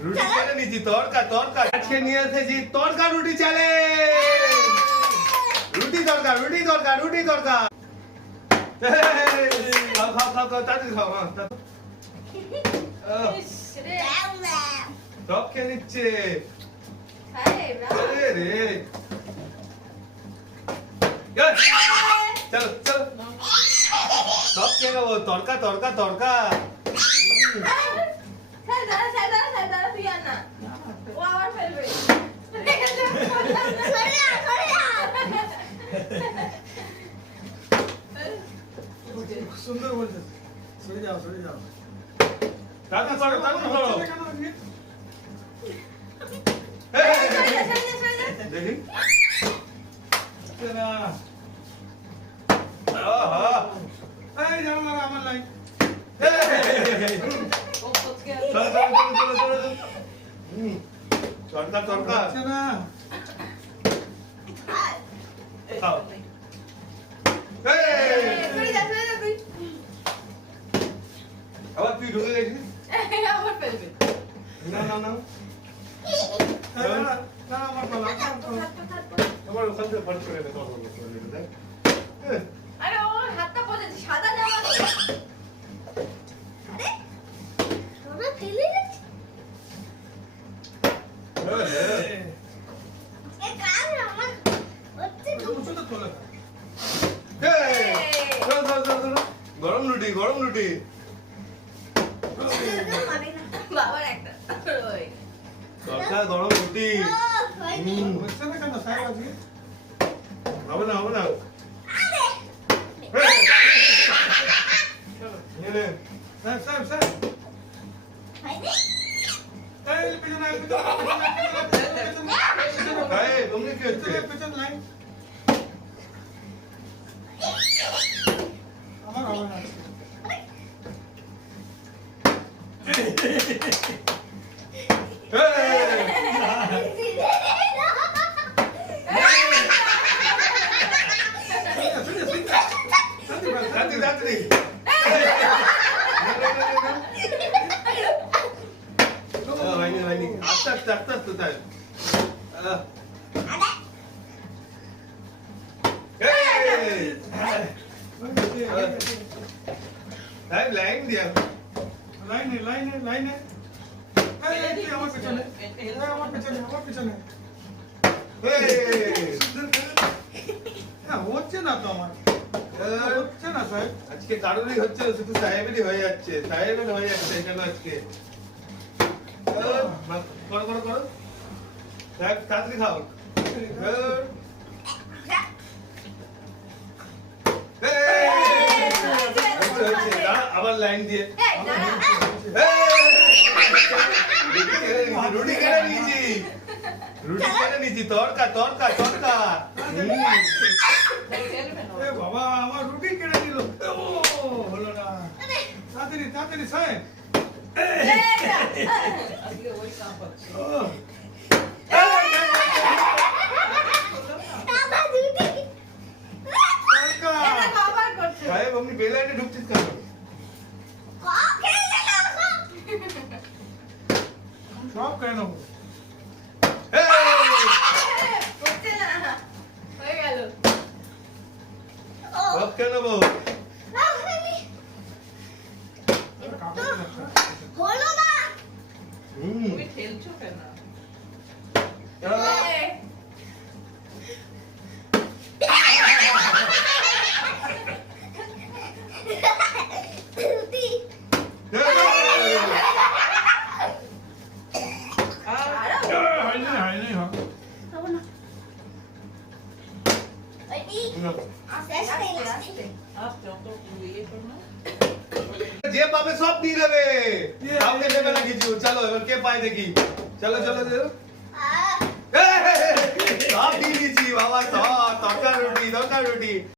রুটি চালে নিয়েছি তড়কা তড়কা আজকে নিয়ে এসেছি তড়কা রুটি চালে রুটি তড়কা রুটি তড়কা রুটি তড়কা খাও খাও খাও খাও তাড়াতাড়ি খাও সব খেয়ে নিচ্ছে রে চলো চলো সব খেয়ে নেবো তড়কা তড়কা তড়কা সুন্দর বলছে সরে যাও তাড়াতাড়ি করো দেখি এই যাও না আমার লাইন তড়কা তড়কা না খাও আবার তুই ঢুকে গেছিস না না না আমার পালা আমার ওখান থেকে ফট করে দেখ আরে ওর হাতটা পড়েছে সাদা জামা পরে আরে ওরা ফেলে যাচ্ছে এ কার আমার হচ্ছে উঁচুতে তোলে গরম রুটি গরম রুটি বাবার একটা ওই তরকার গরম রুটি হচ্ছে না কেন সাহেব আজকে হবে না হবে না সাহেব এই পিছনে তুমি কি হচ্ছে পিছনে লাইন আমার হবে না তাড়াতাড়ি আস্তে আস্তে আস্তে আস্তে তাই লাইন দিয়া লাইনে আমার পিছনে হচ্ছে না তো আমার হচ্ছে না সাহেব আজকে কারোরই হচ্ছে না, শুধু সাহেবেরই হয়ে যাচ্ছে সাহেবের হয়ে যাচ্ছে কেন আজকে করো করো করো সাহেব তাড়াতাড়ি খাও আবার লাইন দিয়ে রুটি কেটে নিয়েছি রুটি কেটে নিয়েছি তড়কা তড়কা তড়কা এ বাবা আমার রুটি কেটে দিল ও হলো না তাড়াতাড়ি সাহেব সাহেব আপনি বেলাইনে ঢুকছিস কেন সব কেন নেবো সব কেন নেবো হলো না তুমি ঠেলছো কেন? রুটি হয়নি খাবো না ওইটি আস্তে আস্তে আস্তে অত ইয়ে করো না। যে পাবে সব দিয়ে দেবে কাউকে দেবে না কিছু চলো এবার কে পায় দেখি চলো চলো চলো সব দিয়ে দিচ্ছি বাবা সব তরকার রুটি